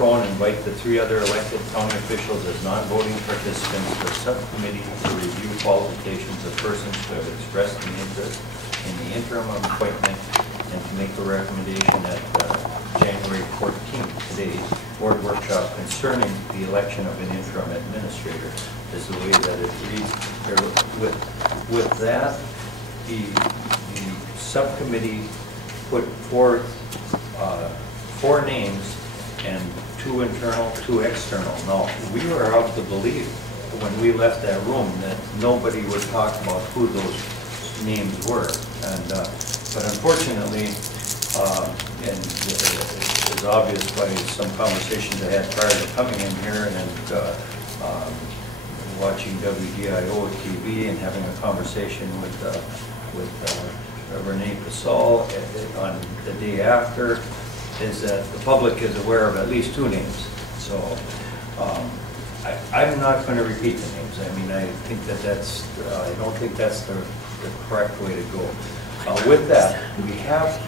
go and invite the 3 other elected county officials as non-voting participants to a subcommittee to review qualifications of persons who have expressed an interest in the interim appointment and to make a recommendation at January 14th, today's board workshop concerning the election of an interim administrator. Is the way that it reads. With that, the subcommittee put forth 4 names and 2 internal, 2 external. Now, we were of the belief when we left that room that nobody would talk about who those names were. And but unfortunately, and it was obvious by some conversations I had prior to coming in here and watching WDIO TV and having a conversation with Renee Pasal on the day after, is that the public is aware of at least 2 names. So I'm not going to repeat the names. I mean, I think that that's, I don't think that's the correct way to go. With that, we have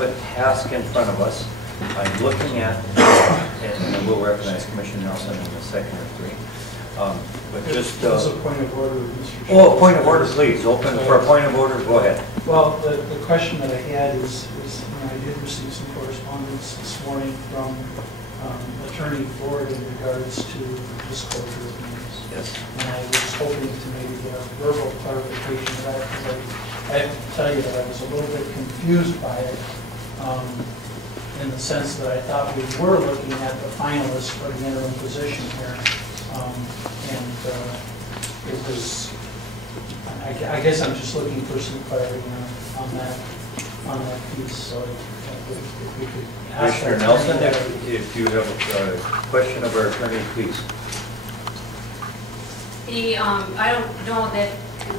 a task in front of us. I'm looking at, and I will recognize Commissioner Nelson in a second or 3. But just a point of order, Mr. Chairman. Oh, a point of order, please. Open for a point of order. Go ahead. Well, the question that I had is I did receive some correspondence this morning from Attorney Ford in regards to disclosure of names. Yes. And I was hoping to maybe get a verbal clarification of that, because I have to tell you that I was a little bit confused by it, in the sense that I thought we were looking at the finalists for the interim position here. It was, I guess I'm just looking for some clarity on that piece. So if we could ask Commissioner Nelson, if you have a question of our attorney, please. I don't know that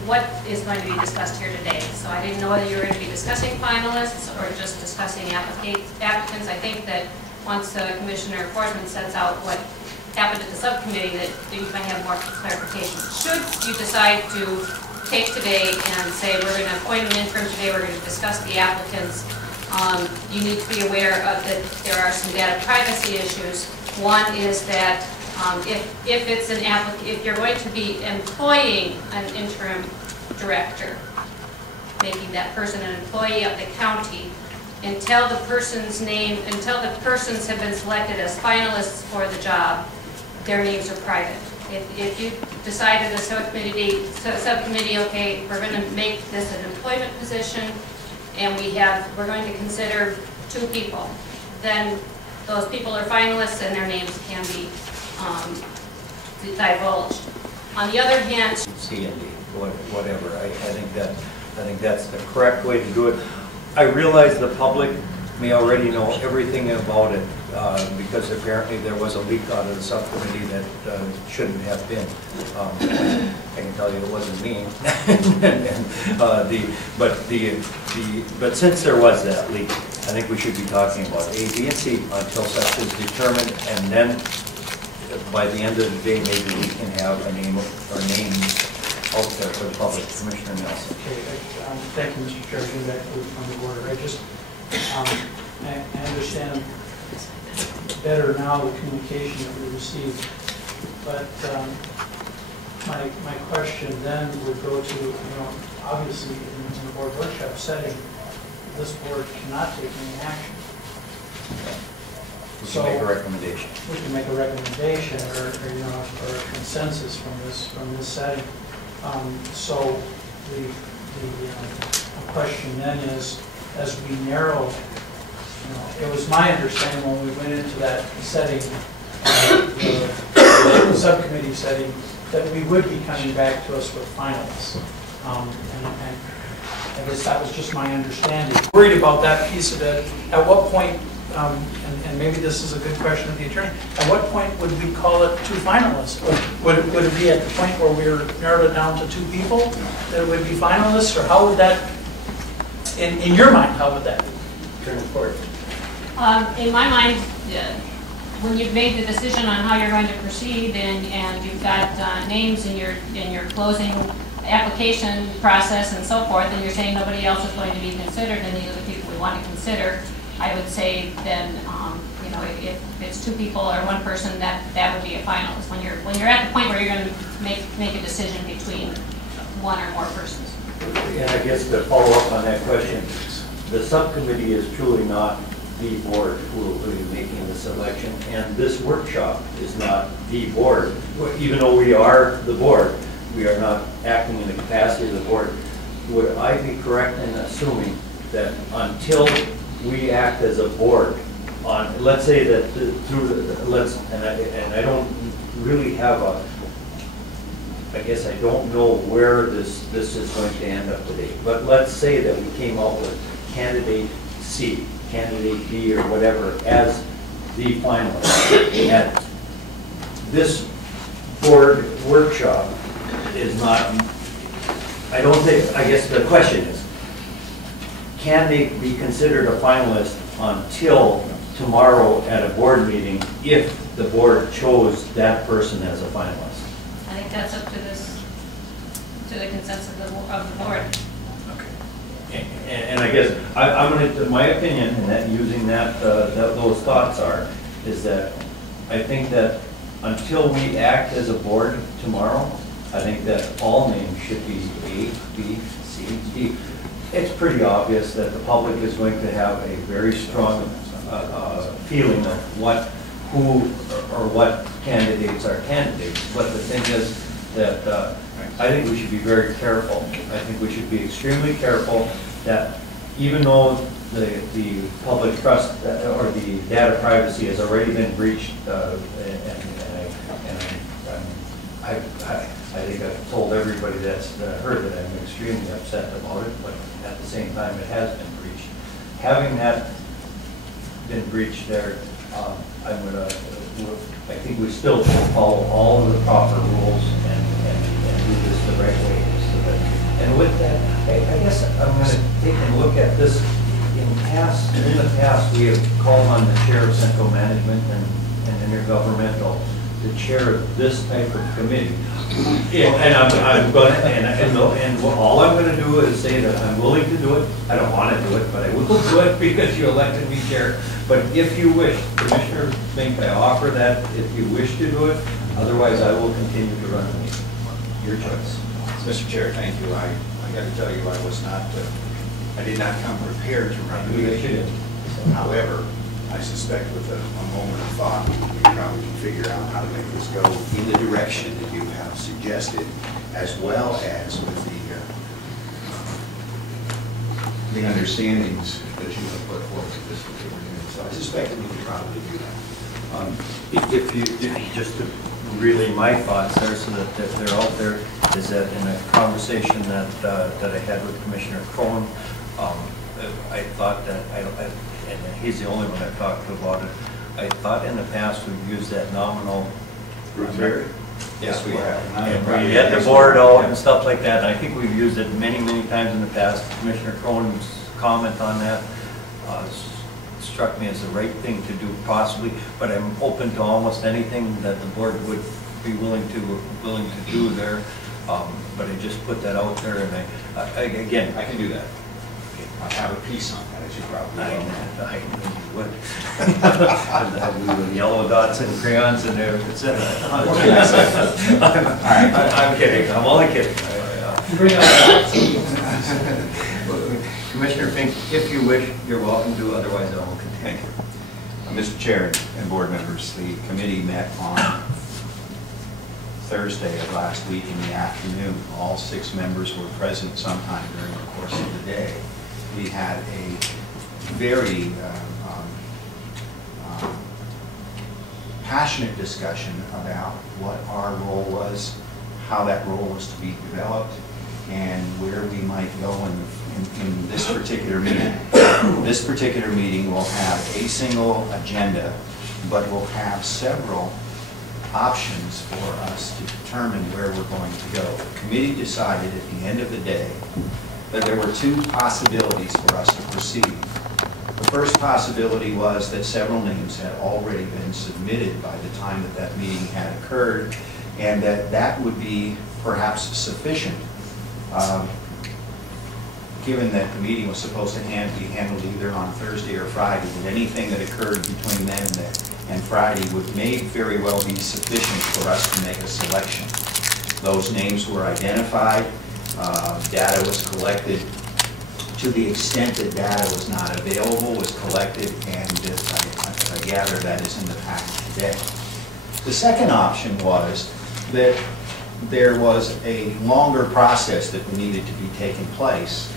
what is going to be discussed here today. So I didn't know whether you were going to be discussing finalists or just discussing applicants. I think that once Commissioner Forsman sets out what happened at the subcommittee, that you might have more clarification. Should you decide to take today and say we're going to appoint an interim today, we're going to discuss the applicants, you need to be aware of that there are some data privacy issues. One is that if it's an if you're going to be employing an interim director, making that person an employee of the county, until the person's name, until the persons have been selected as finalists for the job, their names are private. If you decide at a subcommittee, okay, we're going to make this an employment position, and we're going to consider 2 people, then those people are finalists and their names can be divulged. On the other hand, C and D, whatever. I think that's the correct way to do it. I realize the public may already know everything about it because apparently there was a leak out of the subcommittee that shouldn't have been. I can tell you it wasn't me. But since there was that leak, I think we should be talking about A, B, and C until such is determined, and then by the end of the day, maybe we can have a name or names out there for the public. Commissioner Nelson. Okay, thank you, Mr. Chair. Getting back to the point of order, I just I understand better now the communication that we received, but my question then would go to, obviously in the board workshop setting, this board cannot take any action. We can make a recommendation. We can make a recommendation, or a consensus from this setting. So the question then is, as we narrow, it was my understanding when we went into that setting, the subcommittee setting, that we would be coming back to us with finalists. And I guess that was just my understanding. Worried about that piece of it. At what point, and maybe this is a good question of the attorney, at what point would we call it 2 finalists? Would it be at the point where we're narrowed it down to 2 people that it would be finalists, or how would that, in your mind, how would that be? in my mind, when you've made the decision on how you're going to proceed and you've got names in your closing application process and so forth, and you're saying nobody else is going to be considered and these are the people we want to consider, I would say then, know, if it's two people or one person, that would be a finalist. When you're at the point where you're going to make a decision between one or more persons. And I guess to follow up on that question, the subcommittee is truly not the board who will be making the selection, and this workshop is not the board. Even though we are the board, we are not acting in the capacity of the board. Would I be correct in assuming that until we act as a board on, let's say that I don't really have I guess I don't know where this is going to end up today, but let's say that we came out with candidate C, candidate B, or whatever as the finalist. And this board workshop is not, I don't think, I guess the question is, can they be considered a finalist until tomorrow at a board meeting if the board chose that person as a finalist? I think that's up to the consensus of the board. Okay. And I guess I'm going to, my opinion, and that using those thoughts is that I think that until we act as a board tomorrow, I think that all names should be A, B, C, D. It's pretty obvious that the public is going to have a very strong feeling of who or what candidates are candidates. But the thing is that I think we should be very careful. I think we should be extremely careful that even though the public trust or the data privacy has already been breached, I think I've told everybody that's heard that I'm extremely upset about it, but at the same time it has been breached. Having that been breached there, I think we still should follow all of the proper rules and do this the right way. And with that, I guess I'm going to take a look at this. In the past, we have called on the chair of central management and intergovernmental to chair this type of committee. And I'm going to, and all I'm going to do is say that I'm willing to do it. I don't want to do it, but I will do it because you elected me chair. But if you wish, Commissioner Mink, I offer that if you wish to do it. Otherwise, I will continue to run the meeting. Your choice. Mr. Chair, thank you. I got to tell you, I did not come prepared to run the meeting. However, I suspect with a moment of thought, we probably can figure out how to make this go in the direction that you have suggested, as well as with the understandings that you have put forth at this particular meeting. So I suspect that we can probably do that. If you just to relay my thoughts there, so that they're out there, is that in a conversation that I had with Commissioner Crone, I thought that and he's the only one I've talked to about it. I thought in the past we've used that nominal. Yes, we have. And we had the board out and stuff like that. And I think we've used it many, many times in the past. Commissioner Cronin's comment on that struck me as the right thing to do possibly, but I'm open to almost anything that the board would be willing to do there. But I just put that out there, and I can do that. I have a piece on that, as you probably know. I knew you would. With yellow dots and crayons in there. I'm kidding. I'm only kidding. Commissioner Fink, if you wish, you're welcome to. Otherwise, I will continue. Mr. Chair and board members, the committee met on Thursday of last week in the afternoon. All 6 members were present sometime during the course of the day. We had a very passionate discussion about what our role was, how that role was to be developed, and where we might go in this particular meeting. This particular meeting will have a single agenda, but will have several options for us to determine where we're going to go. The committee decided at the end of the day that there were 2 possibilities for us to proceed. The first possibility was that several names had already been submitted by the time that that meeting had occurred, and that would be perhaps sufficient given that the meeting was supposed to be handled either on Thursday or Friday, that anything that occurred between then and Friday may very well be sufficient for us to make a selection. Those names were identified, data was collected. To the extent that data was not available, was collected, and I gather that is in the packet today. The second option was that there was a longer process that needed to be taking place,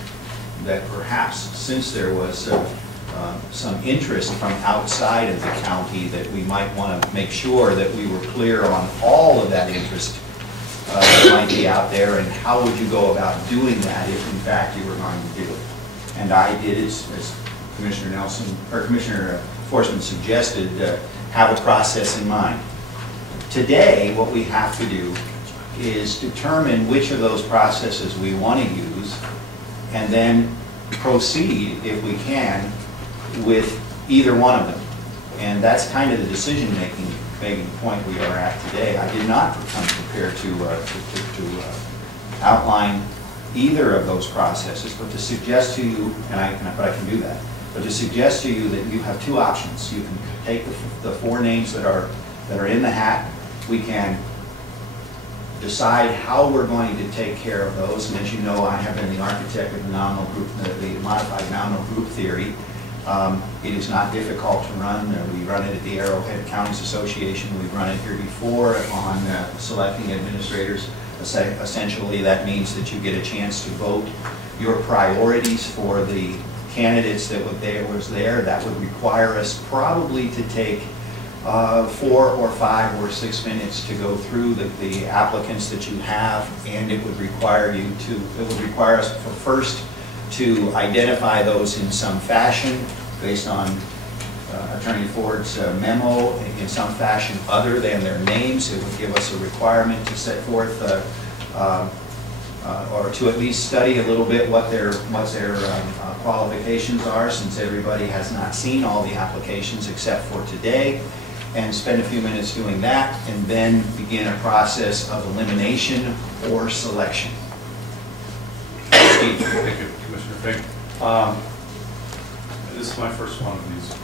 that perhaps since there was some interest from outside of the county, that we might want to make sure that we were clear on all of that interest that might be out there, and how would you go about doing that if in fact you were going to do it. And I did, as Commissioner Nelson, or Commissioner Forsman suggested, have a process in mind. Today, what we have to do is determine which of those processes we want to use, and then proceed, if we can, with either one of them. And that's kind of the decision-making point we are at today. I did not come prepared to outline either of those processes, but to suggest to you, but I can do that, but to suggest to you that you have two options. You can take the four names that are in the hat. We can decide how we're going to take care of those, and as you know, I have been the architect of the nominal group, the modified nominal group theory. It is not difficult to run. We run it at the Arrowhead Counties Association. We've run it here before on selecting administrators. Essentially, that means that you get a chance to vote your priorities for the candidates that was there. That would require us probably to take 4 or 5 or 6 minutes to go through the applicants that you have, and it would require us first to identify those in some fashion based on Attorney Ford's memo, in some fashion other than their names. It would give us a requirement to set forth or to at least study a little bit what their qualifications are, since everybody has not seen all the applications except for today, and spend a few minutes doing that, and then begin a process of elimination or selection. Thank you, Commissioner Fink. This is my first one of these